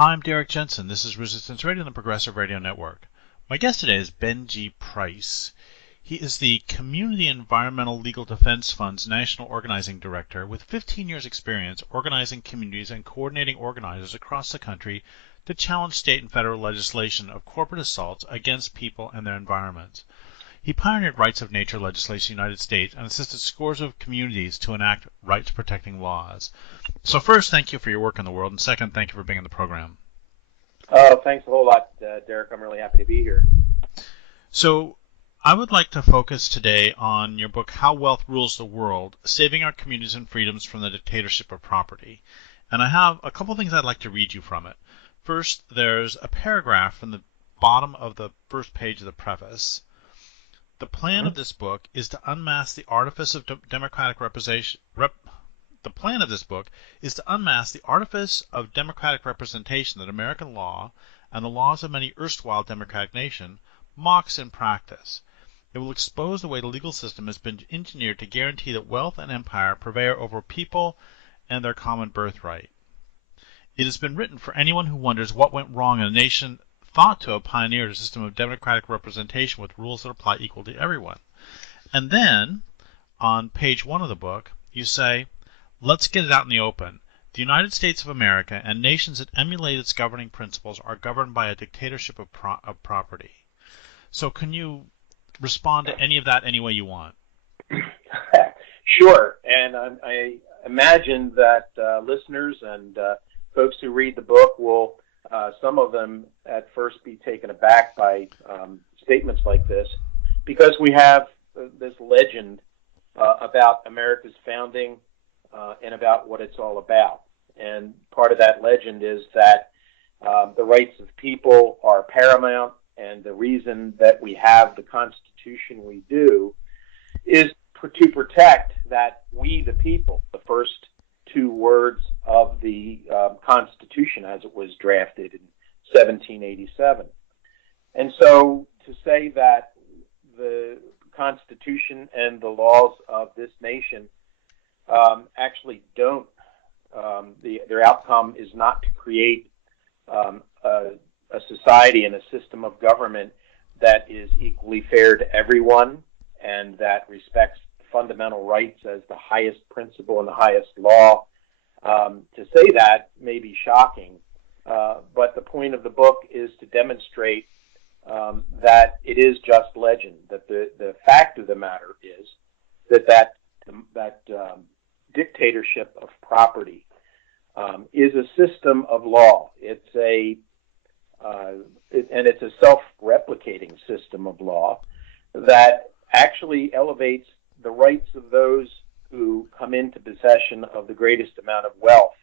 Hi, I'm Derek Jensen. This is Resistance Radio on the Progressive Radio Network. My guest today is Ben G. Price. He is the Community Environmental Legal Defense Fund's National Organizing Director with 15 years' experience organizing communities and coordinating organizers across the country to challenge state and federal legislation of corporate assaults against people and their environments. He pioneered rights of nature legislation in the United States and assisted scores of communities to enact rights-protecting laws. So first, thank you for your work in the world, and second, thank you for being on the program. Oh, thanks a whole lot, Derek. I'm really happy to be here. So I would like to focus today on your book, How Wealth Rules the World, Saving Our Communities and Freedoms from the Dictatorship of Property. And I have a couple of things I'd like to read you from it. First, there's a paragraph from the bottom of the first page of the preface. The plan of this book is to unmask the artifice of democratic representation. The plan of this book is to unmask the artifice of democratic representation that American law and the laws of many erstwhile democratic nations mocks in practice. It will expose the way the legal system has been engineered to guarantee that wealth and empire prevail over people and their common birthright. It has been written for anyone who wonders what went wrong in a nation thought to have pioneered a system of democratic representation with rules that apply equally to everyone. And then, on page 1 of the book, you say, let's get it out in the open. The United States of America and nations that emulate its governing principles are governed by a dictatorship of property. So can you respond to any of that any way you want? Sure. And I imagine that listeners and folks who read the book will, some of them at first, be taken aback by statements like this, because we have this legend about America's founding and about what it's all about. And part of that legend is that the rights of people are paramount, and the reason that we have the Constitution we do is to protect that we, the people, the first two words of the Constitution as it was drafted in 1787. And so to say that the Constitution and the laws of this nation actually don't, their outcome is not to create a society and a system of government that is equally fair to everyone and that respects fundamental rights as the highest principle and the highest law. To say that may be shocking, but the point of the book is to demonstrate that it is just legend, that the fact of the matter is that dictatorship of property is a system of law. It's a self-replicating system of law that actually elevates the rights of those who come into possession of the greatest amount of wealth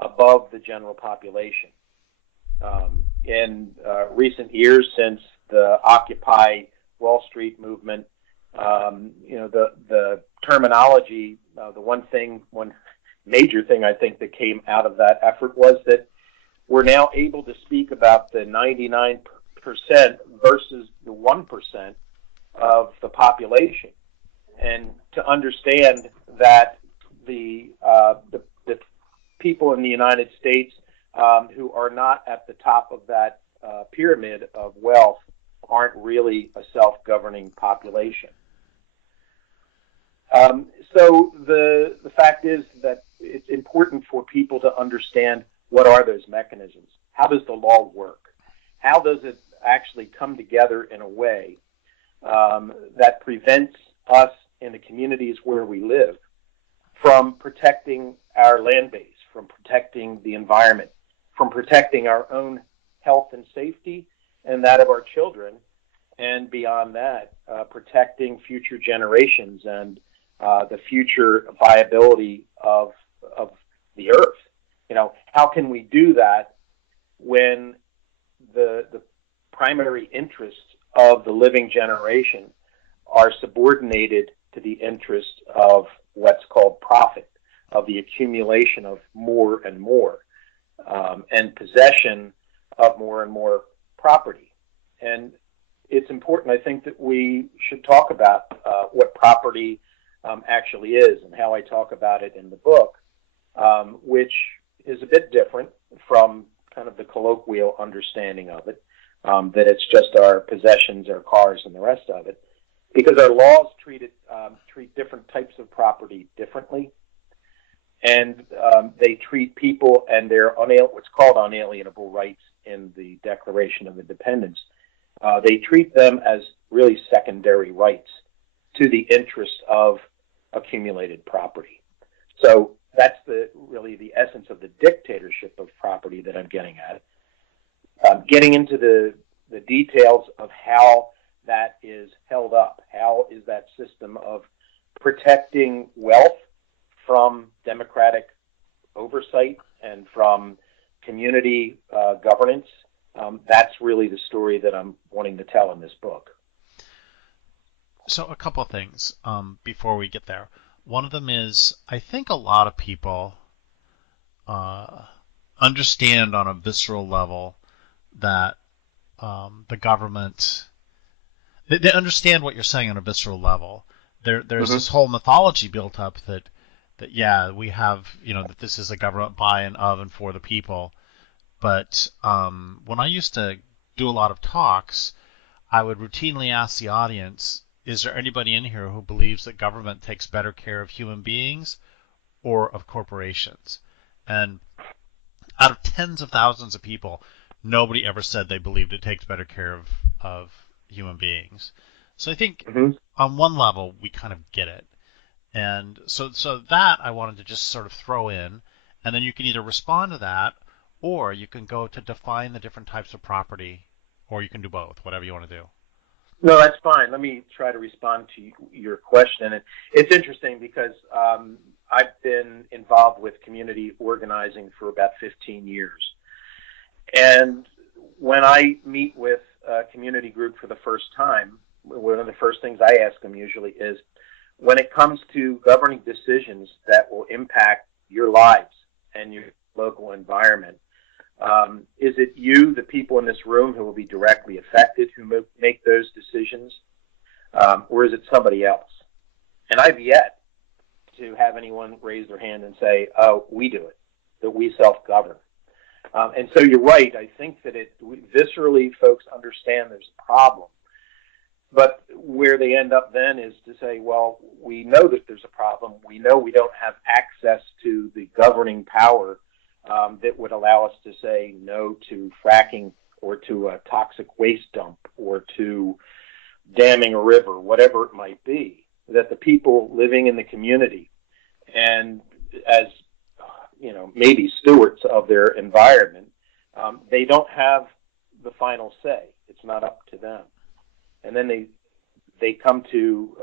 above the general population. In recent years, since the Occupy Wall Street movement, the terminology, one major thing I think that came out of that effort was that we're now able to speak about the 99% versus the 1% of the population, and to understand that the people in the United States who are not at the top of that pyramid of wealth aren't really a self-governing population. So the fact is that it's important for people to understand what are those mechanisms. How does the law work? How does it actually come together in a way that prevents us in the communities where we live from protecting our land base, from protecting the environment, from protecting our own health and safety and that of our children, and beyond that, protecting future generations and the future viability of the earth. How can we do that when the primary interests of the living generation are subordinated to the interest of what's called profit, of the accumulation of more and more, and possession of more and more property? And it's important, I think, that we should talk about what property actually is and how I talk about it in the book, which is a bit different from kind of the colloquial understanding of it, that it's just our possessions, our cars, and the rest of it, because our laws treat different types of property differently, and they treat people and their what's called unalienable rights in the Declaration of Independence. They treat them as really secondary rights to the interest of accumulated property. So that's really the essence of the dictatorship of property that I'm getting at. Getting into the details of how that is held up. How is that system of protecting wealth from democratic oversight and from community governance? That's really the story that I'm wanting to tell in this book. So a couple of things before we get there. One of them is, I think a lot of people understand on a visceral level that the government, they understand what you're saying on a visceral level. There's this whole mythology built up that yeah, we have, that this is a government by and of and for the people. But when I used to do a lot of talks, I would routinely ask the audience, is there anybody in here who believes that government takes better care of human beings or of corporations? And out of tens of thousands of people, nobody ever said they believed it takes better care of human beings. So I think on one level, we kind of get it. And so that I wanted to just sort of throw in, and then you can either respond to that, or you can go to define the different types of property, or you can do both, whatever you want to do. No, that's fine. Let me try to respond to your question. And it's interesting because I've been involved with community organizing for about 15 years. And when I meet with a community group for the first time, one of the first things I ask them usually is, when it comes to governing decisions that will impact your lives and your local environment, is it you, the people in this room, who will be directly affected, who make those decisions, or is it somebody else? And I've yet to have anyone raise their hand and say, oh, we do it, that we self-govern. And so you're right. I think that viscerally folks understand there's a problem. But where they end up then is to say, well, we know that there's a problem. We know we don't have access to the governing power that would allow us to say no to fracking or to a toxic waste dump or to damming a river, whatever it might be, that the people living in the community and as, maybe stewards of their environment, they don't have the final say. It's not up to them. And then they come to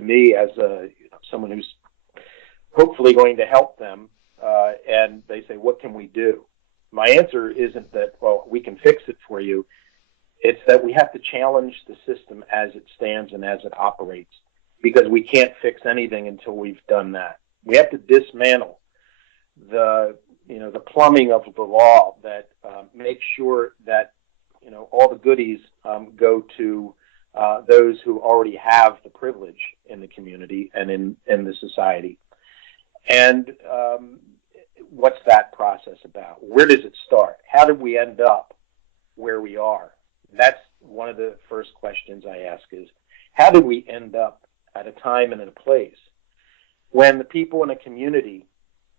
me as someone who's hopefully going to help them, and they say, what can we do? My answer isn't that, well, we can fix it for you. It's that we have to challenge the system as it stands and as it operates, because we can't fix anything until we've done that. We have to dismantle the plumbing of the law that makes sure that all the goodies go to those who already have the privilege in the community and in the society. And what's that process about? Where does it start? How did we end up where we are? That's one of the first questions I ask is, how did we end up at a time and in a place when the people in a community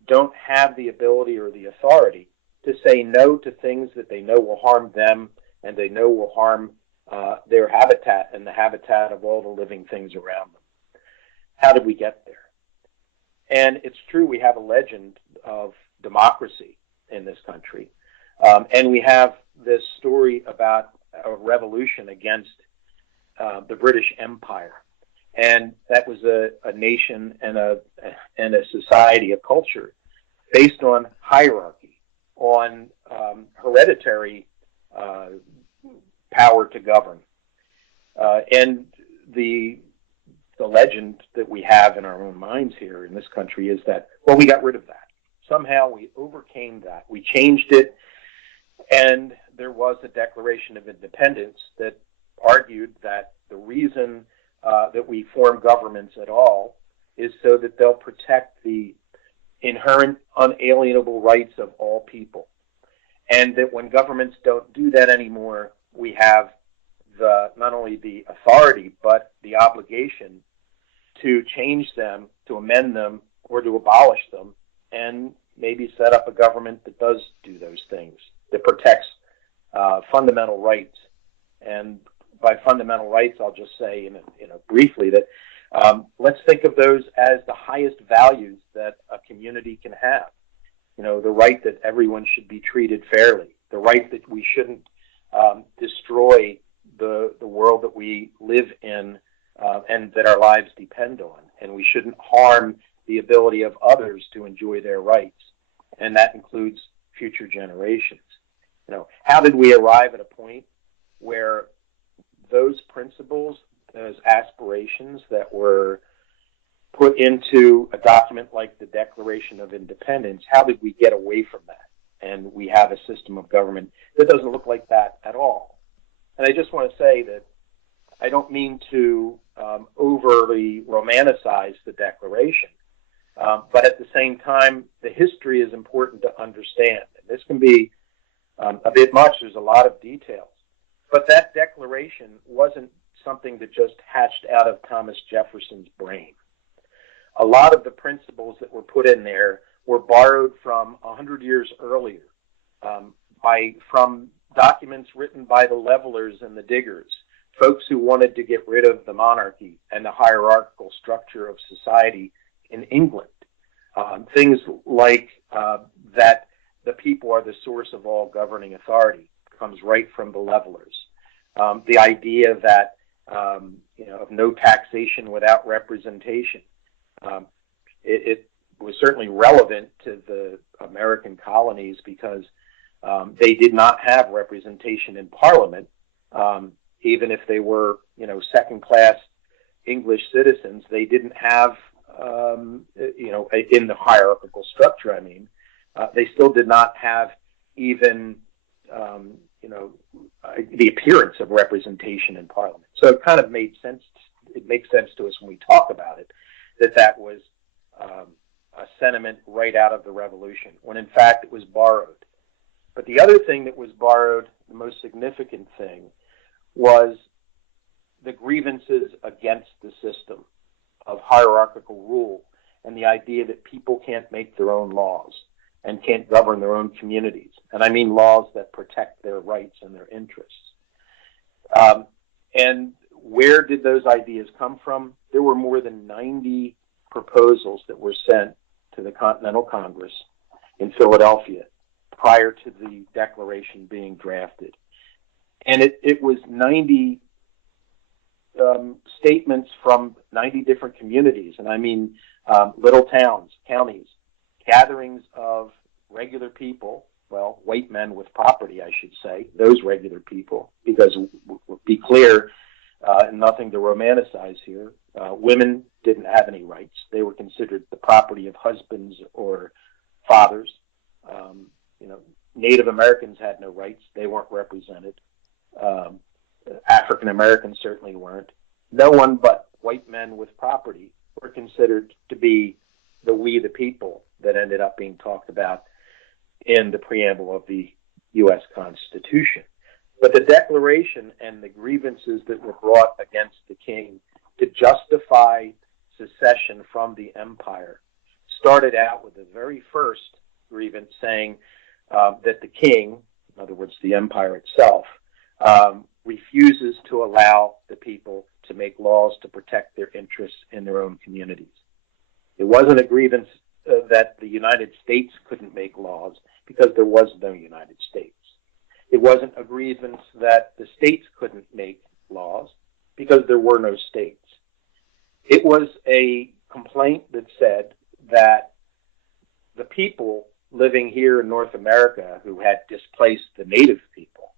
don't have the ability or the authority to say no to things that they know will harm them and they know will harm their habitat and the habitat of all the living things around them? How did we get there? And it's true, we have a legend of democracy in this country. And we have this story about a revolution against the British Empire. And that was a nation and a society, a culture based on hierarchy, on hereditary power to govern. And the legend that we have in our own minds here in this country is that, well, we got rid of that. Somehow we overcame that. We changed it, and there was a Declaration of Independence that argued that the reason that we form governments at all is so that they'll protect the inherent unalienable rights of all people. and that when governments don't do that anymore, we have not only the authority but the obligation to change them, to amend them, or to abolish them, and maybe set up a government that does do those things, that protects fundamental rights. And by fundamental rights, I'll just say, briefly, that let's think of those as the highest values that a community can have. The right that everyone should be treated fairly, the right that we shouldn't destroy the world that we live in and that our lives depend on, and we shouldn't harm the ability of others to enjoy their rights, and that includes future generations. How did we arrive at a point where those principles, those aspirations that were put into a document like the Declaration of Independence, how did we get away from that? And we have a system of government that doesn't look like that at all. And I just want to say that I don't mean to overly romanticize the Declaration, but at the same time, the history is important to understand. And this can be a bit much. There's a lot of details. But that Declaration wasn't something that just hatched out of Thomas Jefferson's brain. A lot of the principles that were put in there were borrowed from 100 years earlier, from documents written by the levelers and the diggers, folks who wanted to get rid of the monarchy and the hierarchical structure of society in England. Things like that the people are the source of all governing authority comes right from the levelers. The idea that of no taxation without representation. It was certainly relevant to the American colonies because they did not have representation in Parliament, even if they were, second-class English citizens. They didn't have, in the hierarchical structure, they still did not have even, the appearance of representation in Parliament. So it kind of made sense. It makes sense to us when we talk about it that was a sentiment right out of the Revolution, when in fact it was borrowed. But the other thing that was borrowed, the most significant thing, was the grievances against the system of hierarchical rule and the idea that people can't make their own laws and can't govern their own communities. And I mean laws that protect their rights and their interests. And where did those ideas come from? There were more than 90 proposals that were sent to the Continental Congress in Philadelphia prior to the Declaration being drafted. And it was 90 statements from 90 different communities, and I mean little towns, counties, gatherings of regular people, well, white men with property, I should say, those regular people, because be clear, and nothing to romanticize here, women didn't have any rights. They were considered the property of husbands or fathers. Native Americans had no rights. They weren't represented. African Americans certainly weren't. No one but white men with property were considered to be the we the people that ended up being talked about in the preamble of the U.S. Constitution. But the Declaration and the grievances that were brought against the king to justify secession from the empire started out with the very first grievance saying that the king, in other words, the empire itself, refuses to allow the people to make laws to protect their interests in their own communities. It wasn't a grievance that the United States couldn't make laws because there was no United States. It wasn't a grievance that the states couldn't make laws because there were no states. It was a complaint that said that the people living here in North America who had displaced the native people,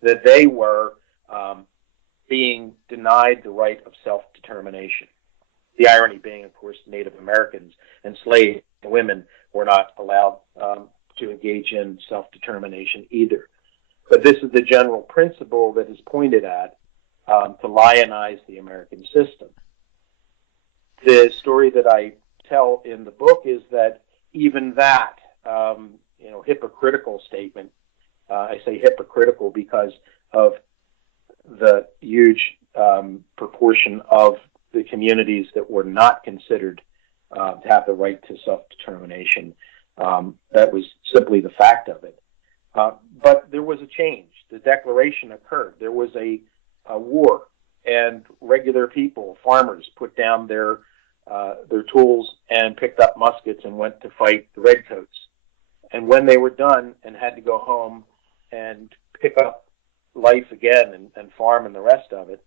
that they were being denied the right of self-determination. The irony being, of course, Native Americans, enslaved women were not allowed to engage in self-determination either. But this is the general principle that is pointed at to lionize the American system. The story that I tell in the book is that even that, hypocritical statement I say hypocritical because of the huge proportion of the communities that were not considered to have the right to self-determination. That was simply the fact of it. But there was a change. The declaration occurred. There was a war, and regular people, farmers, put down their tools and picked up muskets and went to fight the redcoats. And when they were done and had to go home and pick up life again and farm and the rest of it,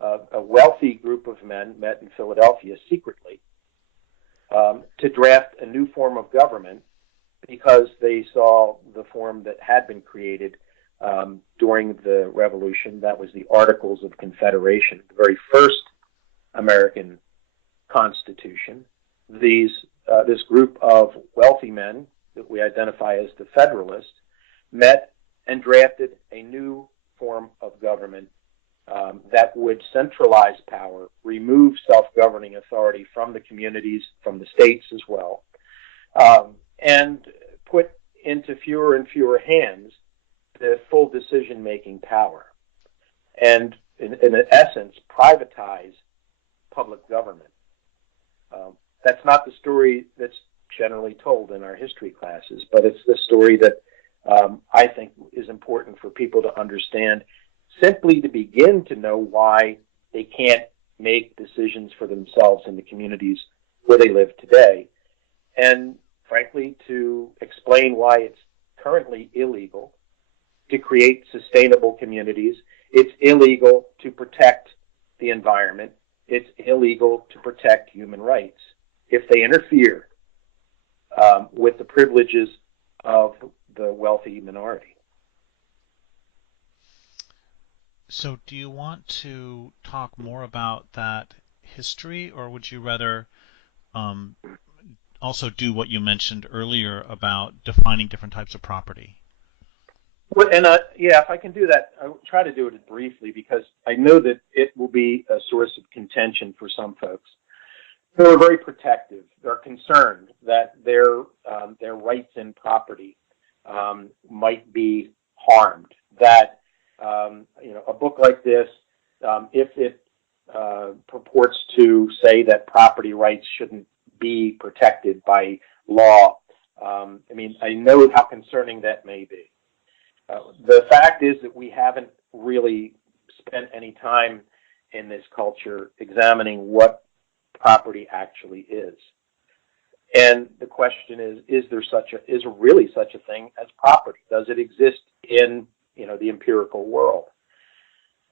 a wealthy group of men met in Philadelphia secretly to draft a new form of government because they saw the form that had been created during the Revolution. That was the Articles of Confederation, the very first American Constitution. This group of wealthy men that we identify as the Federalists met and drafted a new form of government that would centralize power, remove self-governing authority from the communities, from the states as well, and put into fewer and fewer hands the full decision-making power, and in essence, privatize public government. That's not the story that's generally told in our history classes, but it's the story that I think is important for people to understand, simply to begin to know why they can't make decisions for themselves in the communities where they live today, and frankly, to explain why it's currently illegal to create sustainable communities. It's illegal to protect the environment. It's illegal to protect human rights if they interfere with the privileges of the wealthy minority. So do you want to talk more about that history, or would you rather also do what you mentioned earlier about defining different types of property? Well, and yeah, if I can do that, I'll try to do it briefly because I know that it will be a source of contention for some folks. They're very protective. They're concerned that their rights in property might be harmed. That a book like this, if it purports to say that property rights shouldn't be protected by law, I know how concerning that may be. The fact is that we haven't really spent any time in this culture examining what property actually is. And the question is there really such a thing as property? Does it exist in the empirical world?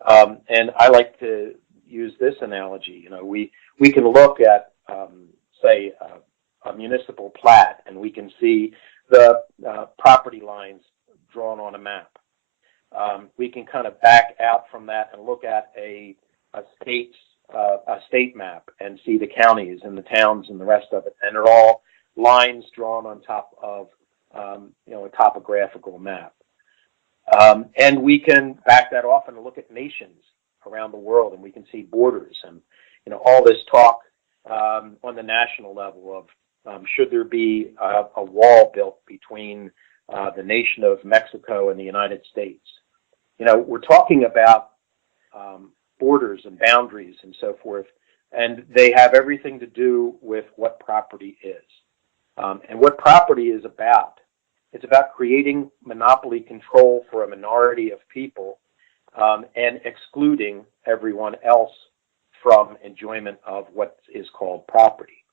And I like to use this analogy. We can look at say a municipal plat, and we can see the property lines drawn on a map. We can kind of back out from that and look at a state map and see the counties and the towns and the rest of it, and they're all lines drawn on top of a topographical map. And we can back that off and look at nations around the world, and we can see borders and all this talk on the national level of should there be a wall built between the nation of Mexico and the United States. We're talking about borders and boundaries and so forth, and they have everything to do with what property is. And what property is about. It's about creating monopoly control for a minority of people and excluding everyone else from enjoyment of what is called property.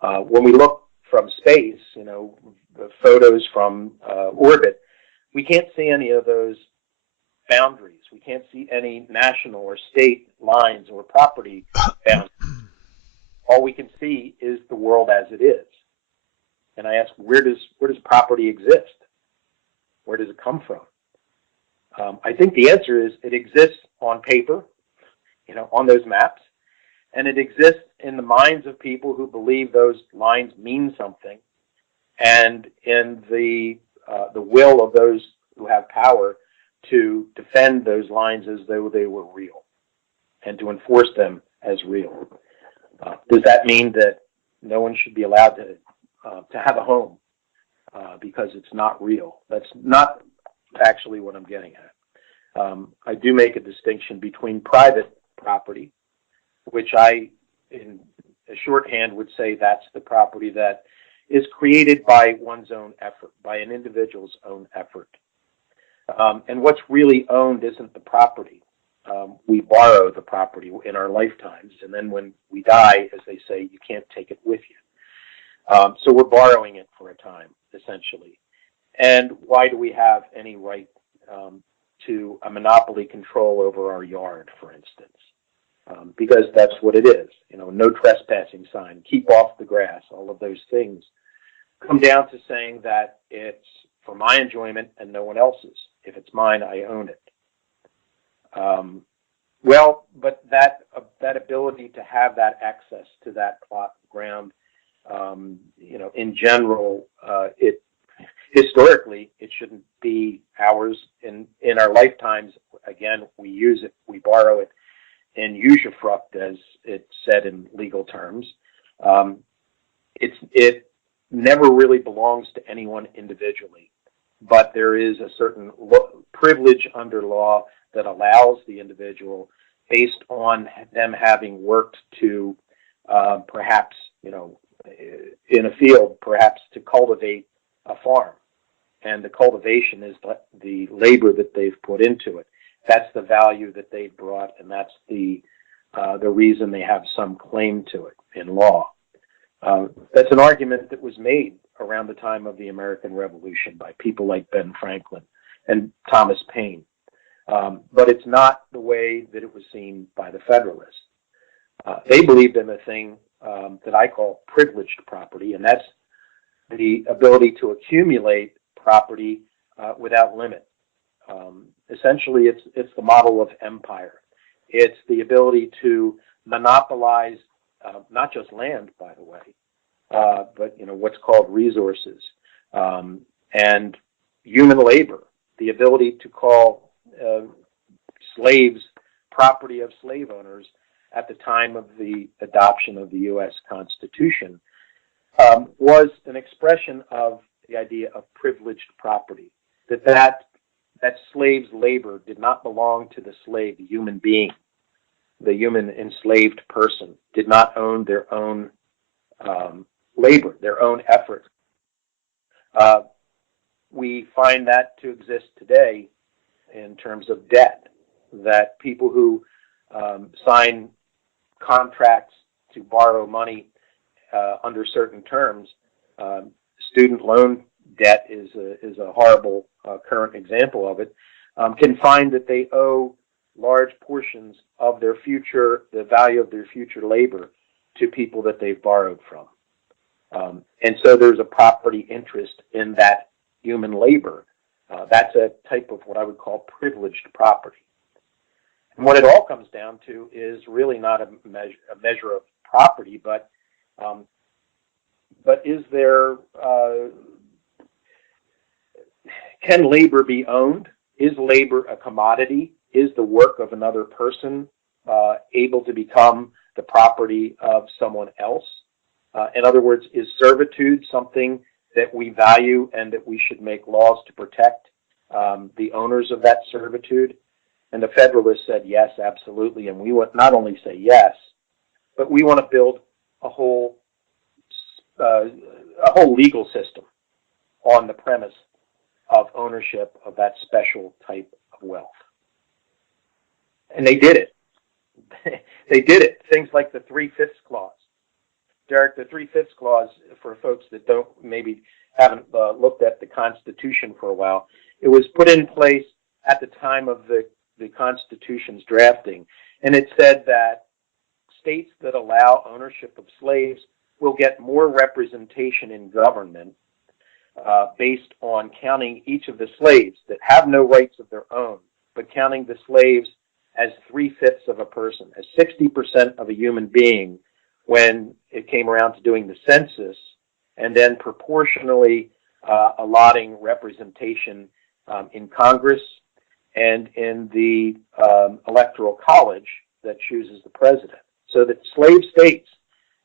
When we look from space, the photos from orbit, we can't see any of those boundaries. We can't see any national or state lines or property boundaries. All we can see is the world as it is. And I ask, where does property exist? Where does it come from? I think the answer is it exists on paper, on those maps, and it exists in the minds of people who believe those lines mean something, and in the will of those who have power to defend those lines as though they were real, and to enforce them as real. Does that mean that no one should be allowed to have a home because it's not real? That's not actually what I'm getting at. I do make a distinction between private property, which I, in a shorthand, would say that's the property that is created by one's own effort, by an individual's own effort. And what's really owned isn't the property. We borrow the property in our lifetimes, and then when we die, as they say, you can't take it with you. So we're borrowing it for a time, essentially. And why do we have any right to a monopoly control over our yard, for instance? Because that's what it is. No trespassing sign, keep off the grass, all of those things come down to saying that it's for my enjoyment and no one else's. If it's mine, I own it. But that ability to have that access to that plot of ground, in general, historically, it shouldn't be ours. In our lifetimes, again, we use it, we borrow it, and usufruct, as it's said in legal terms. It never really belongs to anyone individually, but there is a certain privilege under law that allows the individual, based on them having worked to perhaps, in a field, perhaps to cultivate a farm. And the cultivation is the labor that they've put into it. That's the value that they've brought, and that's the reason they have some claim to it in law. That's an argument that was made around the time of the American Revolution by people like Ben Franklin and Thomas Paine. But it's not the way that it was seen by the Federalists. They believed in a thing that I call privileged property, and that's the ability to accumulate property without limit. Essentially, it's the model of empire. It's the ability to monopolize not just land, by the way, but what's called resources and human labor. The ability to call slaves property of slave owners at the time of the adoption of the U.S. Constitution was an expression of the idea of privileged property. That slave's labor did not belong to the slave, the human being. The human enslaved person did not own their own labor, their own effort. We find that to exist today in terms of debt, that people who sign contracts to borrow money under certain terms, student loan debt is a horrible current example of it, can find that they owe large portions of their future, the value of their future labor, to people that they've borrowed from. And so there's a property interest in that human labor. That's a type of what I would call privileged property. And what it all comes down to is really not a measure of property, but is there, can labor be owned? Is labor a commodity? Is the work of another person able to become the property of someone else? In other words, is servitude something that we value and that we should make laws to protect the owners of that servitude? And the Federalists said yes, absolutely. And we would not only say yes, but we want to build a whole legal system on the premise of ownership of that special type of wealth. And they did it. They did it. Things like the 3/5 clause. Derek, the 3/5 clause, for folks that haven't looked at the Constitution for a while, it was put in place at the time of the Constitution's drafting, and it said that states that allow ownership of slaves will get more representation in government based on counting each of the slaves that have no rights of their own, but counting the slaves as 3/5 of a person, as 60% of a human being when it came around to doing the census, and then proportionally allotting representation in Congress and in the Electoral College that chooses the president. So that slave states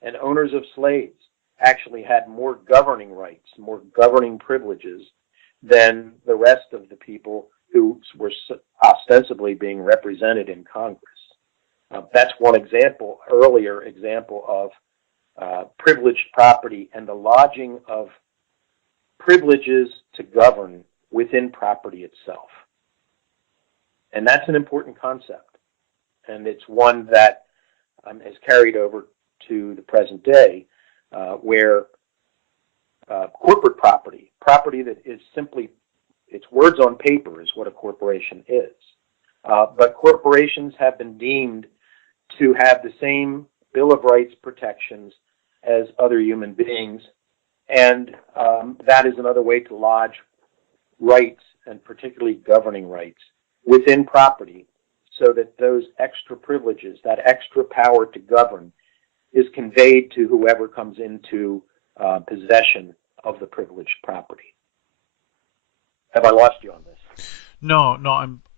and owners of slaves actually had more governing rights, more governing privileges than the rest of the people who were ostensibly being represented in Congress. That's one example, earlier example of privileged property and the lodging of privileges to govern within property itself. And that's an important concept. And it's one that has carried over to the present day, where corporate property that is simply, it's words on paper is what a corporation is. But corporations have been deemed to have the same Bill of Rights protections as other human beings. And that is another way to lodge rights, and particularly governing rights, within property, so that those extra privileges, that extra power to govern, is conveyed to whoever comes into possession of the privileged property. Have I lost you on this? No,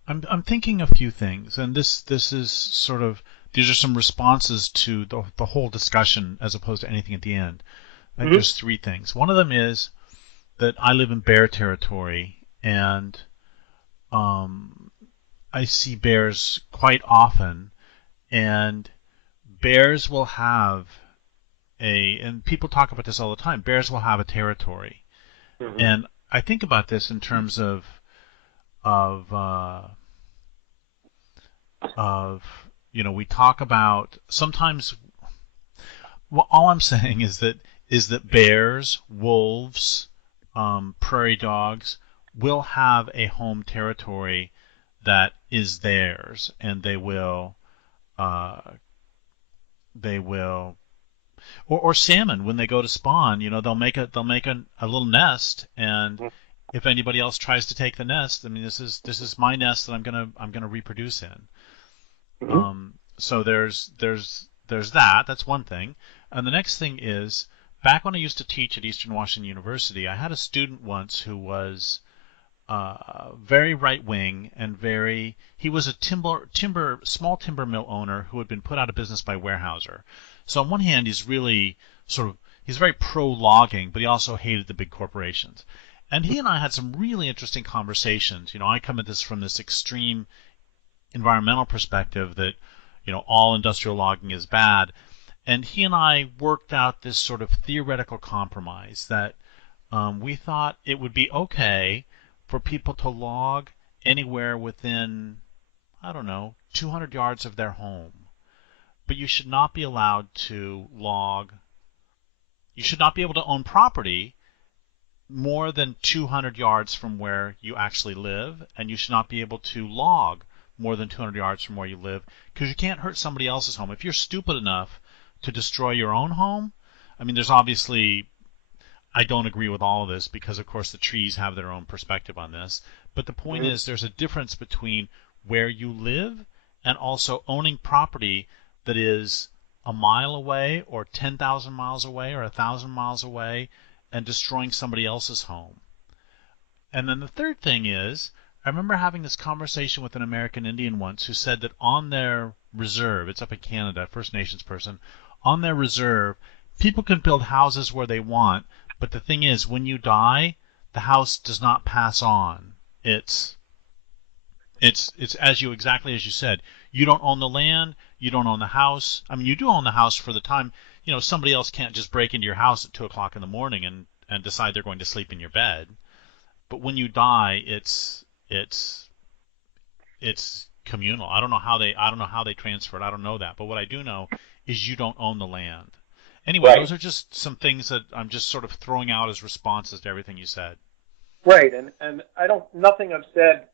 I'm thinking a few things, and this is sort of, these are some responses to the whole discussion as opposed to anything at the end. I think there's three things. One of them is that I live in bear territory, and I see bears quite often, and bears will have and people talk about this all the time, bears will have a territory. And I think about this in terms of we talk about sometimes. Well, all I'm saying is that bears, wolves, prairie dogs will have a home territory that is theirs, and they will, or salmon when they go to spawn, they'll make a little nest, and if anybody else tries to take the nest, I mean, this is my nest that I'm gonna reproduce in. So there's that. That's one thing. And the next thing is, back when I used to teach at Eastern Washington University, I had a student once who was very right wing and he was a small timber mill owner who had been put out of business by Weyerhaeuser. So on one hand, he's very pro logging, but he also hated the big corporations. And he and I had some really interesting conversations. I come at this from this extreme environmental perspective that all industrial logging is bad. And he and I worked out this sort of theoretical compromise that we thought it would be okay for people to log anywhere within, 200 yards of their home. But you should not be allowed to log, you should not be able to own property more than 200 yards from where you actually live, and you should not be able to log more than 200 yards from where you live, because you can't hurt somebody else's home. If you're stupid enough to destroy your own home, I mean, there's obviously, I don't agree with all of this because, of course, the trees have their own perspective on this. But the point is, there's a difference between where you live and also owning property that is a mile away or 10,000 miles away or 1,000 miles away and destroying somebody else's home. And then the third thing is, I remember having this conversation with an American Indian once who said that on their reserve, it's up in Canada, First Nations person, on their reserve, people can build houses where they want, but the thing is, when you die, the house does not pass on. It's exactly as you said. You don't own the land, you don't own the house. I mean, you do own the house for the time. Somebody else can't just break into your house at 2 o'clock in the morning and decide they're going to sleep in your bed. But when you die, it's communal. I don't know how they transfer it. I don't know that. But what I do know is you don't own the land. Anyway, right. Those are just some things that I'm just sort of throwing out as responses to everything you said. Right, and nothing I've said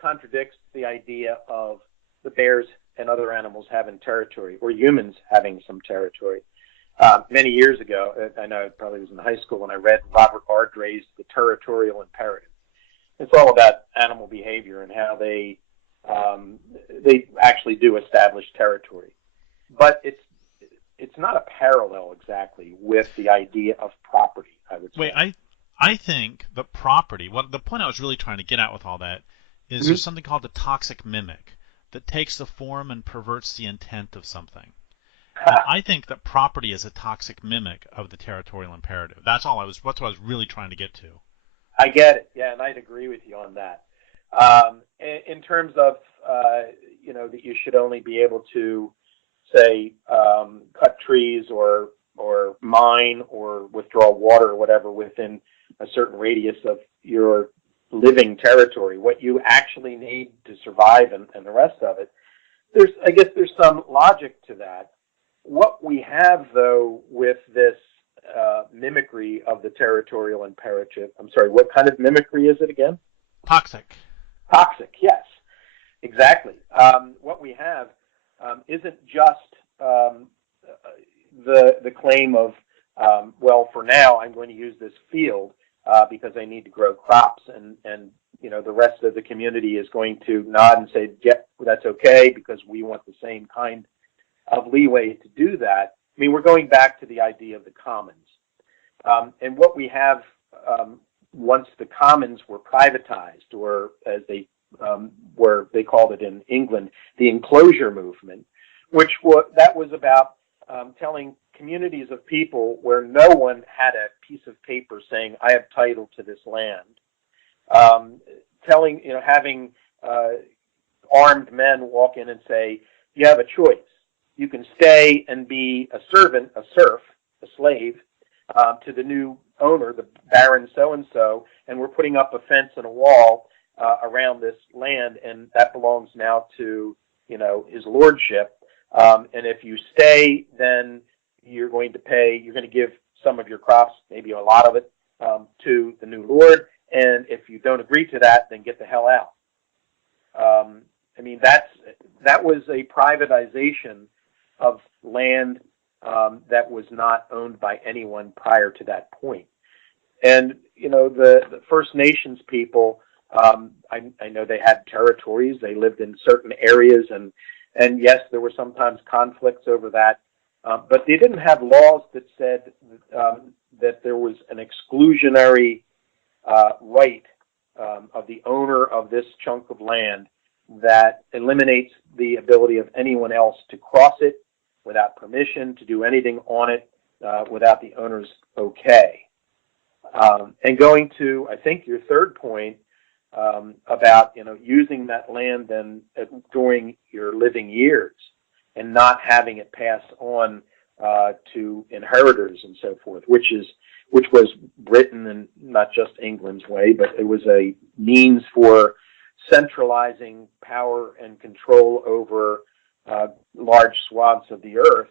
contradicts the idea of the bears and other animals having territory, or humans having some territory. Many years ago, I know it probably was in high school when I read Robert Ardrey's The Territorial Imperative. It's all about animal behavior and how they actually do establish territory. But it's not a parallel exactly with the idea of property, I would say. Wait, I think the property, the point I was really trying to get at with all that is there's something called the toxic mimic that takes the form and perverts the intent of something. And I think that property is a toxic mimic of the territorial imperative. That's what I was really trying to get to. I get it. Yeah, and I'd agree with you on that. In terms of, that you should only be able to, say, cut trees or mine or withdraw water or whatever within a certain radius of your living territory, what you actually need to survive and the rest of it, I guess there's some logic to that. What we have, though, with this mimicry of the territorial imperative, I'm sorry, what kind of mimicry is it again? Toxic. Toxic, yes, exactly. What we have isn't just the claim of, well, for now I'm going to use this field because I need to grow crops, and the rest of the community is going to nod and say, yeah, that's okay because we want the same kind of leeway to do that. I mean, we're going back to the idea of the commons. And what we have once the commons were privatized, or as they called it in England, the enclosure movement, that was about telling communities of people where no one had a piece of paper saying, I have title to this land. Having armed men walk in and say, you have a choice. You can stay and be a servant, a serf, a slave, to the new owner, the Baron so-and-so, and we're putting up a fence and a wall around this land, and that belongs now to, his lordship. And if you stay, then you're going to give some of your crops, maybe a lot of it, to the new lord. And if you don't agree to that, then get the hell out. That was a privatization of land that was not owned by anyone prior to that point. And, the First Nations people, I know they had territories, they lived in certain areas, and yes, there were sometimes conflicts over that, but they didn't have laws that said that there was an exclusionary right of the owner of this chunk of land that eliminates the ability of anyone else to cross it without permission, to do anything on it without the owner's okay. And going to, I think, your third point about, using that land then during your living years and not having it passed on to inheritors and so forth, which was Britain and not just England's way, but it was a means for centralizing power and control over large swaths of the earth,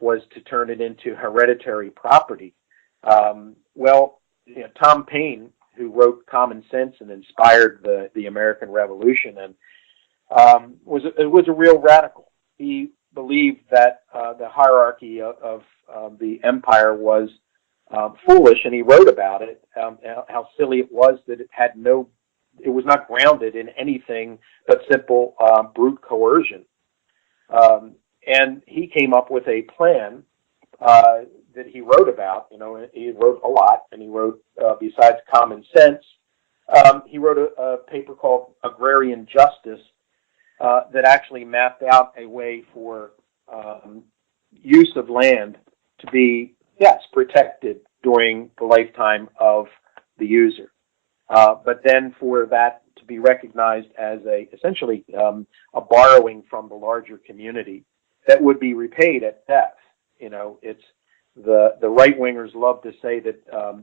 was to turn it into hereditary property. Tom Paine, who wrote Common Sense and inspired the American Revolution, and was a real radical. He believed that the hierarchy of the empire was foolish, and he wrote about it, how silly it was that it was not grounded in anything but simple brute coercion. And he came up with a plan that he wrote about. He wrote a lot, and he wrote, besides Common Sense, he wrote a paper called Agrarian Justice that actually mapped out a way for use of land to be, yes, protected during the lifetime of the user. But then for that to be recognized as essentially a borrowing from the larger community that would be repaid at death. It's the right-wingers love to say that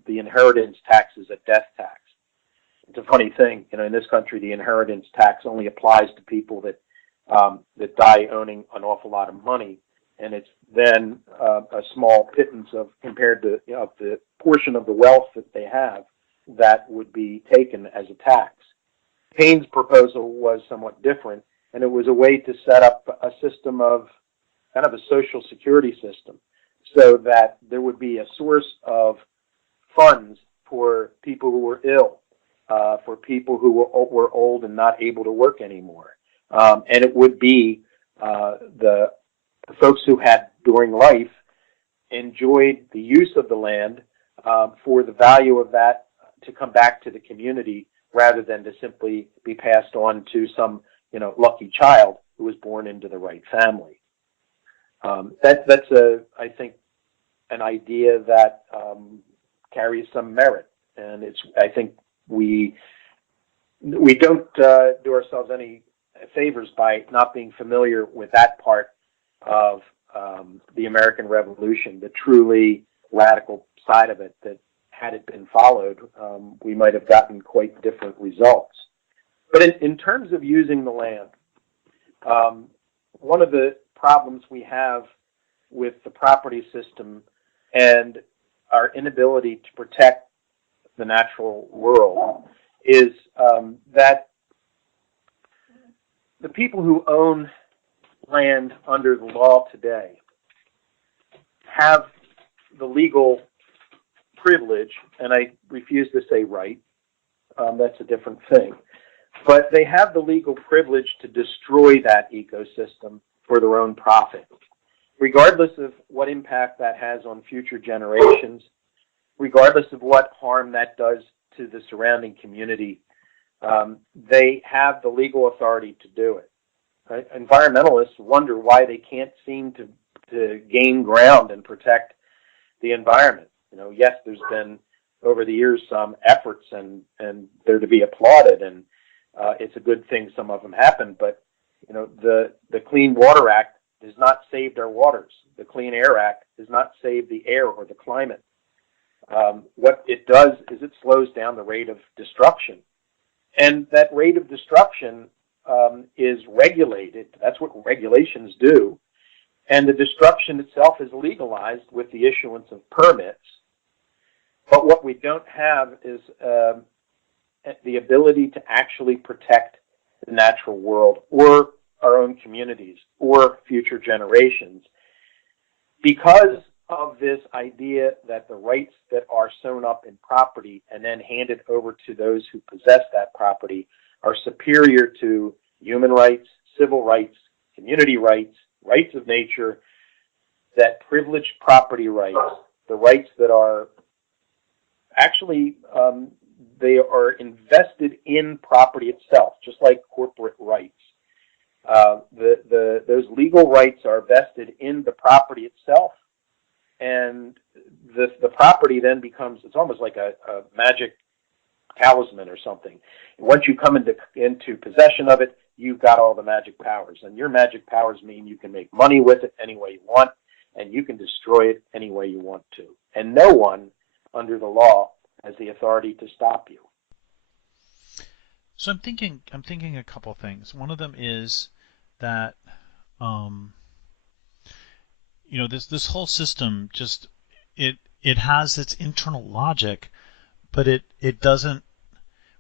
the inheritance tax is a death tax. It's a funny thing, in this country, the inheritance tax only applies to people that die owning an awful lot of money, and it's then a small pittance compared to the portion of the wealth that they have that would be taken as a tax. Paine's proposal was somewhat different, and it was a way to set up a system of kind of a social security system, so that there would be a source of funds for people who were ill, for people who were old and not able to work anymore. And it would be the folks who had, during life, enjoyed the use of the land for the value of that to come back to the community, rather than to simply be passed on to some, lucky child who was born into the right family. That's I think, an idea that carries some merit, and I think We don't do ourselves any favors by not being familiar with that part of the American Revolution, the truly radical side of it, that had it been followed, we might have gotten quite different results. But in terms of using the land, one of the problems we have with the property system and our inability to protect the natural world is that the people who own land under the law today have the legal privilege, and I refuse to say right, that's a different thing, but they have the legal privilege to destroy that ecosystem for their own profit, regardless of what impact that has on future generations, regardless of what harm that does to the surrounding community. They have the legal authority to do it. Right? Environmentalists wonder why they can't seem to gain ground and protect the environment. Yes, there's been over the years some efforts, and they're to be applauded, and it's a good thing some of them happen. But the Clean Water Act has not saved our waters. The Clean Air Act has not saved the air or the climate. What it does is it slows down the rate of destruction. And that rate of destruction is regulated. That's what regulations do. And the destruction itself is legalized with the issuance of permits. But what we don't have is the ability to actually protect the natural world or our own communities or future generations, because of this idea that the rights that are sewn up in property and then handed over to those who possess that property are superior to human rights, civil rights, community rights, rights of nature, that privileged property rights, the rights that are actually they are invested in property itself, just like corporate rights. Those legal rights are vested in the property itself, and the property then becomes, it's almost like a magic talisman or something. Once you come into possession of it, you've got all the magic powers, and your magic powers mean you can make money with it any way you want, and you can destroy it any way you want to. And no one under the law has the authority to stop you. So I'm thinking a couple things. One of them is that this whole system just it has its internal logic, but it doesn't.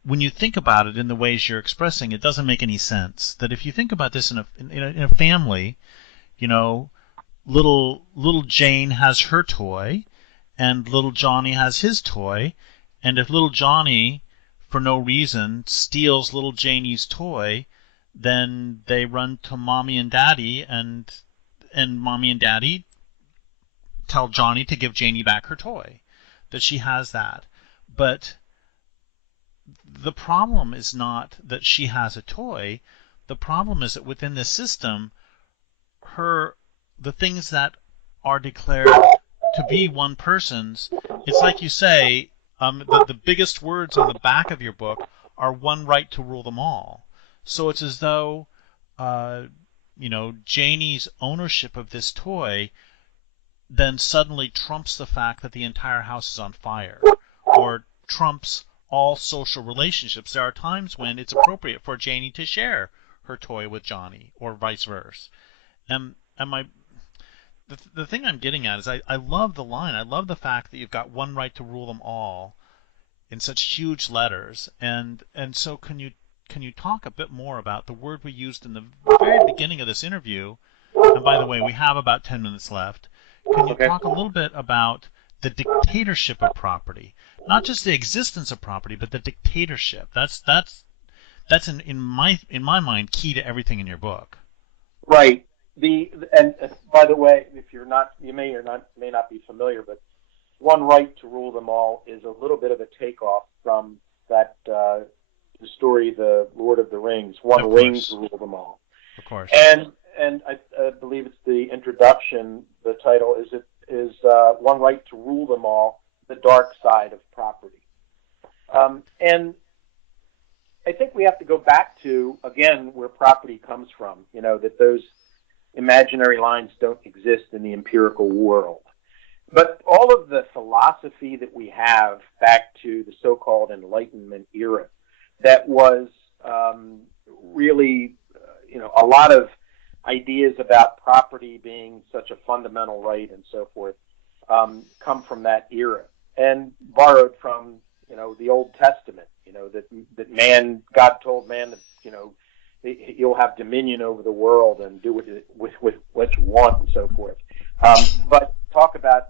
When you think about it in the ways you're expressing, it doesn't make any sense. That if you think about this in a family, little Jane has her toy, and little Johnny has his toy, and if little Johnny, for no reason, steals little Janie's toy, then they run to mommy and daddy, and mommy and daddy tell Johnny to give Janie back her toy, that she has that. But the problem is not that she has a toy. The problem is that within this system, the things that are declared to be one person's, it's like you say, the biggest words on the back of your book are one right to rule them all. So it's as though, Janie's ownership of this toy then suddenly trumps the fact that the entire house is on fire, or trumps all social relationships. There are times when it's appropriate for Janie to share her toy with Johnny, or vice versa. The thing I'm getting at is I love the line. I love the fact that you've got one right to rule them all in such huge letters. And so can you talk a bit more about the word we used in the very beginning of this interview? And by the way, we have about 10 minutes left. Can you talk a little bit about the dictatorship of property? Not just the existence of property, but the dictatorship. That's in my mind key to everything in your book. Right. And by the way, if you're not, you may not be familiar, but one right to rule them all is a little bit of a takeoff from that the story, The Lord of the Rings. One ring to rule them all. Of course. And I believe it's the introduction. The title is One Right to Rule Them All: The Dark Side of Property. And I think we have to go back to, again, where property comes from, that those imaginary lines don't exist in the empirical world. But all of the philosophy that we have back to the so-called Enlightenment era that was really, a lot of ideas about property being such a fundamental right and so forth come from that era and borrowed from, the Old Testament, that God told man that, you'll have dominion over the world and do with what you want and so forth. But talk about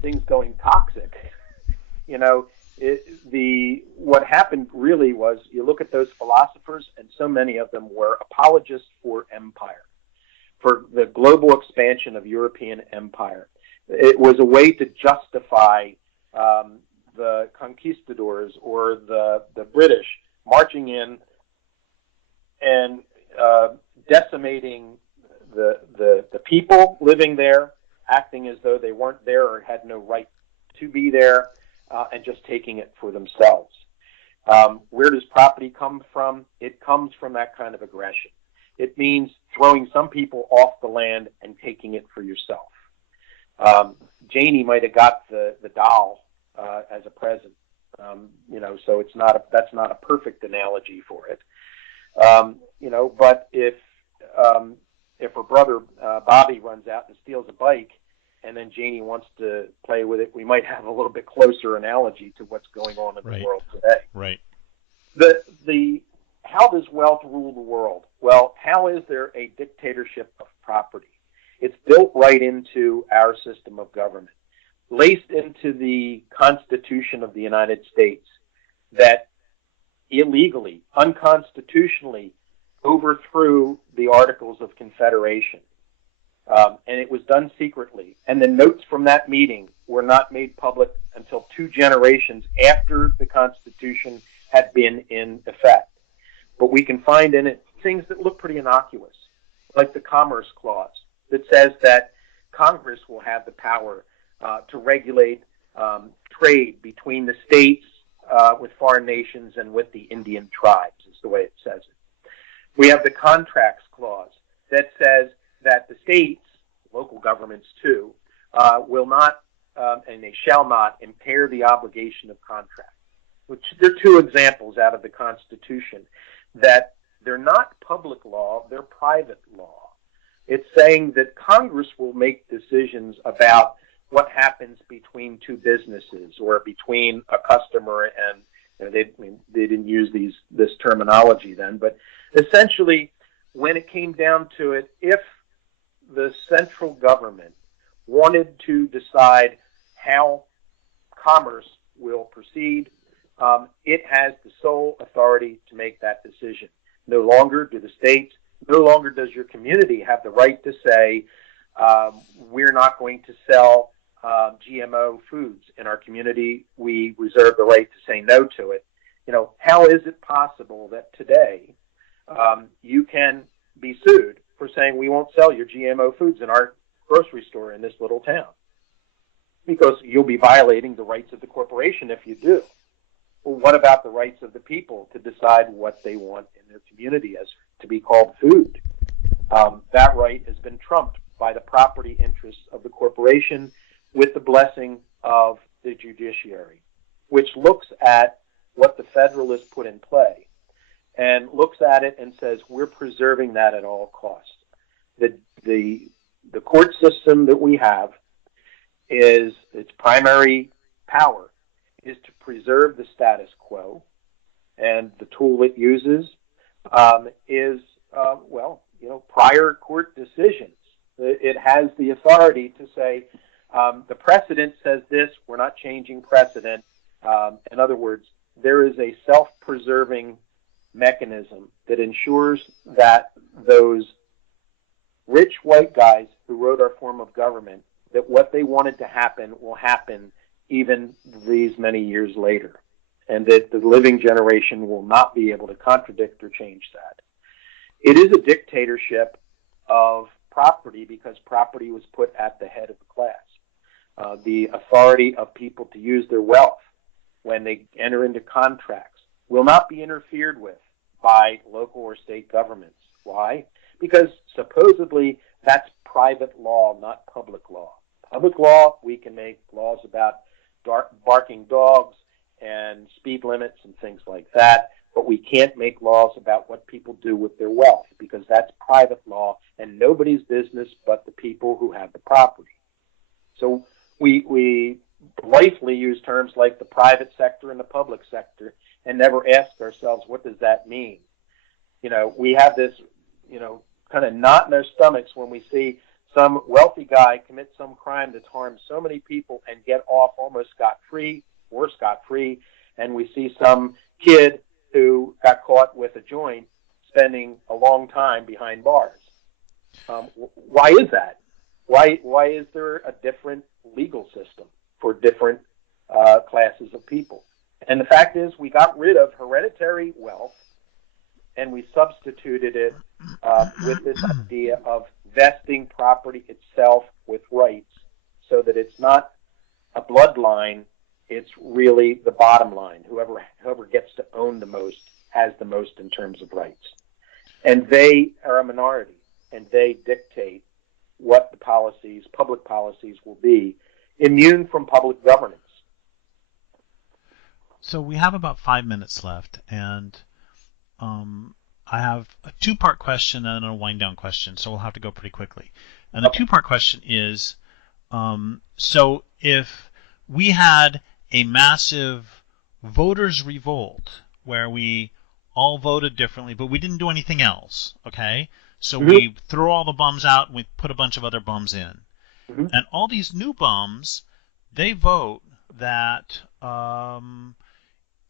things going toxic. What happened really was you look at those philosophers, and so many of them were apologists for empire, for the global expansion of European empire. It was a way to justify the conquistadors or the British marching in and decimating the people living there, acting as though they weren't there or had no right to be there, and just taking it for themselves. Where does property come from? It comes from that kind of aggression. It means throwing some people off the land and taking it for yourself. Janie might have got the doll as a present, so that's not a perfect analogy for it. But if her brother Bobby runs out and steals a bike, and then Janie wants to play with it, we might have a little bit closer analogy to what's going on in the world today. Right. How does wealth rule the world? Well, how is there a dictatorship of property? It's built right into our system of government, laced into the Constitution of the United States, that illegally, unconstitutionally overthrew the Articles of Confederation. And it was done secretly. And the notes from that meeting were not made public until 2 generations after the Constitution had been in effect. But we can find in it things that look pretty innocuous, like the Commerce Clause that says that Congress will have the power to regulate trade between the states with foreign nations and with the Indian tribes, is the way it says it. We have the Contracts Clause that says that the states, local governments too, will not and they shall not impair the obligation of contract. Which there are 2 examples out of the Constitution that they're not public law, they're private law. It's saying that Congress will make decisions about what happens between 2 businesses or between a customer and they didn't use this terminology then, but essentially when it came down to it, if the central government wanted to decide how commerce will proceed, it has the sole authority to make that decision. No longer do the states, no longer does your community have the right to say, we're not going to sell GMO foods in our community. We reserve the right to say no to it. How is it possible that today you can be sued for saying we won't sell your GMO foods in our grocery store in this little town? Because you'll be violating the rights of the corporation if you do. Well, what about the rights of the people to decide what they want in their community as to be called food? That right has been trumped by the property interests of the corporation with the blessing of the judiciary, which looks at what the Federalists put in play and looks at it and says, we're preserving that at all costs. The court system that we have is its primary power is to preserve the status quo, and the tool it uses is prior court decisions. It has the authority to say the precedent says this, we're not changing precedent. In other words, there is a self-preserving mechanism that ensures that those rich white guys who wrote our form of government, that what they wanted to happen will happen even these many years later, and that the living generation will not be able to contradict or change that. It is a dictatorship of property because property was put at the head of the class. The authority of people to use their wealth when they enter into contracts will not be interfered with by local or state governments. Why? Because supposedly that's private law, not public law. Public law, we can make laws about barking dogs and speed limits and things like that, but we can't make laws about what people do with their wealth, because that's private law and nobody's business but the people who have the property. So we blithely use terms like the private sector and the public sector and never ask ourselves, what does that mean? We have this, kind of knot in our stomachs when we see some wealthy guy commit some crime that's harmed so many people and get off almost scot-free or scot-free, and we see some kid who got caught with a joint spending a long time behind bars. Why is that? Why is there a different legal system for different classes of people? And the fact is, we got rid of hereditary wealth and we substituted it with this idea of vesting property itself with rights, so that it's not a bloodline, it's really the bottom line. Whoever gets to own the most has the most in terms of rights. And they are a minority, and they dictate what the public policies will be, immune from public governance. So we have about 5 minutes left, and I have a two-part question and a wind-down question, so we'll have to go pretty quickly. And the two-part question is, so if we had a massive voters' revolt where we all voted differently, but we didn't do anything else, okay? So we throw all the bums out and we put a bunch of other bums in. And all these new bums, they vote that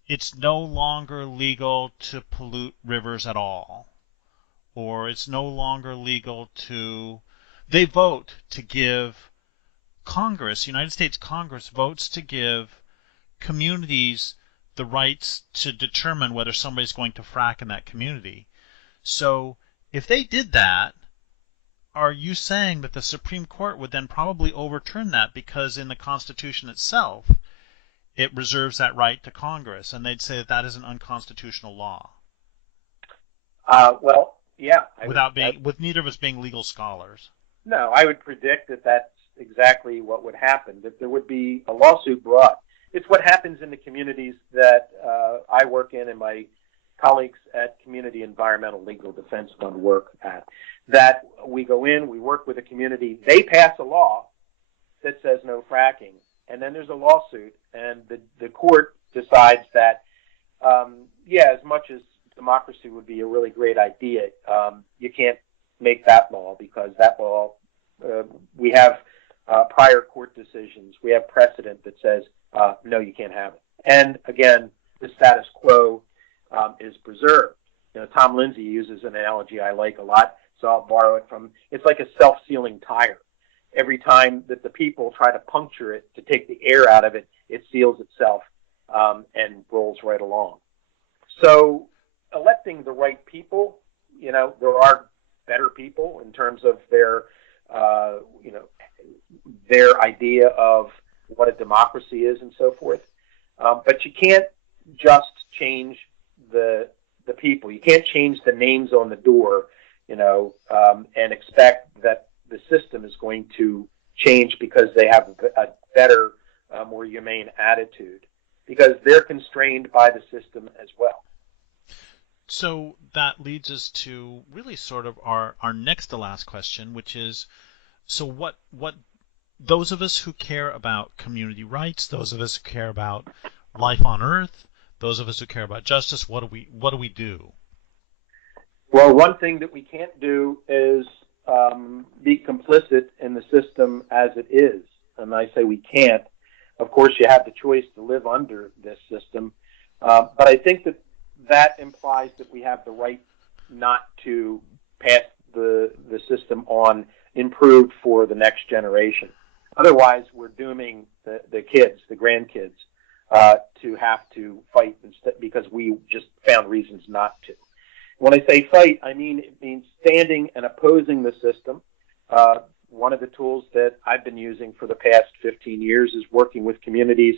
it's no longer legal to pollute rivers at all, or it's no longer legal to... They vote to give Congress, United States Congress, votes to give communities the rights to determine whether somebody's going to frack in that community. So if they did that, are you saying that the Supreme Court would then probably overturn that because in the Constitution itself it reserves that right to Congress, and they'd say that that is an unconstitutional law? Well, yeah. With neither of us being legal scholars. No, I would predict that that's exactly what would happen, that there would be a lawsuit brought. It's what happens in the communities that I work in and my colleagues at Community Environmental Legal Defense Fund work at, that we go in, we work with a community, they pass a law that says no fracking, and then there's a lawsuit, and the court decides that, as much as democracy would be a really great idea, you can't make that law, because that law, we have prior court decisions, we have precedent that says, no, you can't have it. And again, the status quo is preserved. Tom Lindsay uses an analogy I like a lot, so I'll borrow it from, it's like a self-sealing tire. Every time that the people try to puncture it to take the air out of it, it seals itself and rolls right along. So electing the right people, there are better people in terms of their idea of what a democracy is and so forth. But you can't just change the people. You can't change the names on the door, and expect that the system is going to change because they have a better, more humane attitude, because they're constrained by the system as well. So that leads us to really sort of our next to last question, which is, so what those of us who care about community rights, those of us who care about life on Earth, those of us who care about justice, what do we do? Well, one thing that we can't do is be complicit in the system as it is. And I say we can't. Of course, you have the choice to live under this system. But I think that implies that we have the right not to pass the system on improved for the next generation. Otherwise, we're dooming the kids, the grandkids, to have to fight instead, because we just found reasons not to. When I say fight, it means standing and opposing the system. One of the tools that I've been using for the past 15 years is working with communities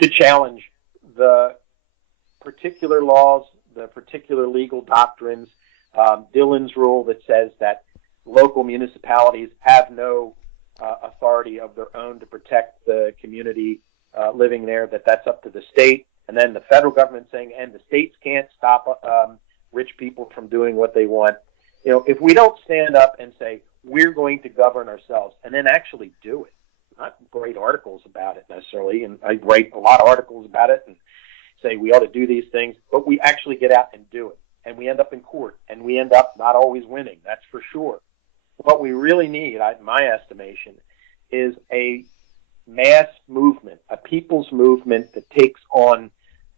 to challenge the particular laws, the particular legal doctrines, Dillon's rule that says that local municipalities have no authority of their own to protect the community living there, that's up to the state, and then the federal government saying, and the states can't stop rich people from doing what they want. If we don't stand up and say, we're going to govern ourselves, and then actually do it, not write articles about it necessarily, and I write a lot of articles about it and say we ought to do these things, but we actually get out and do it, and we end up in court, and we end up not always winning, that's for sure. What we really need, in my estimation, is a mass movement, a people's movement that takes on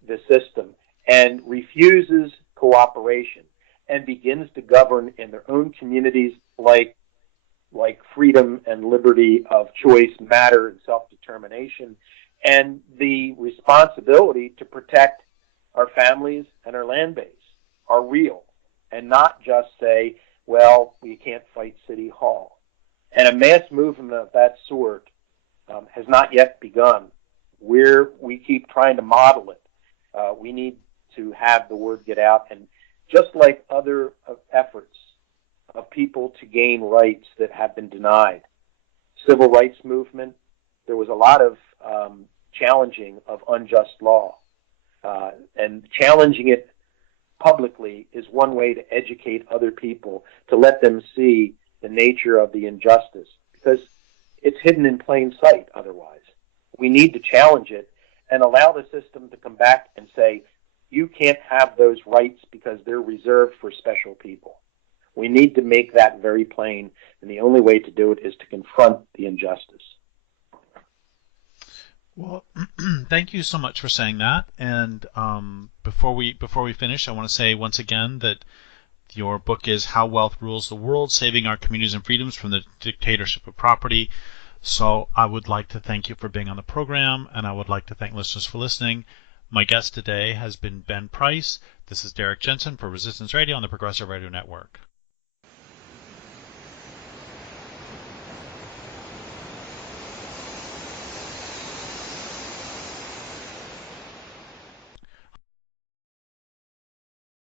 the system and refuses cooperation and begins to govern in their own communities like freedom and liberty of choice matter and self-determination, and the responsibility to protect our families and our land base are real, and not just say, well, we can't fight City Hall. And a mass movement of that sort has not yet begun. We keep trying to model it. We need to have the word get out, and just like other efforts of people to gain rights that have been denied, civil rights movement, there was a lot of challenging of unjust law, and challenging it publicly is one way to educate other people, to let them see the nature of the injustice, because it's hidden in plain sight otherwise. We need to challenge it and allow the system to come back and say, you can't have those rights because they're reserved for special people. We need to make that very plain, and the only way to do it is to confront the injustice. Well, thank you so much for saying that. And before we finish, I want to say once again that your book is How Wealth Rules the World, Saving Our Communities and Freedoms from the Dictatorship of Property. So I would like to thank you for being on the program, and I would like to thank listeners for listening. My guest today has been Ben Price. This is Derek Jensen for Resistance Radio on the Progressive Radio Network.